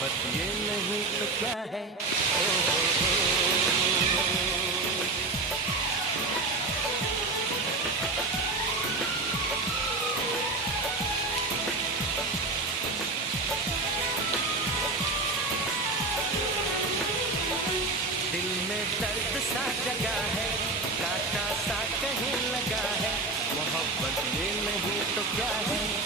मोहब्बत ये नहीं तो क्या है। ओ हो हो। दिल में दर्द सा जगा है, कांटा सा कहीं लगा है, मोहब्बत ये नहीं तो क्या है।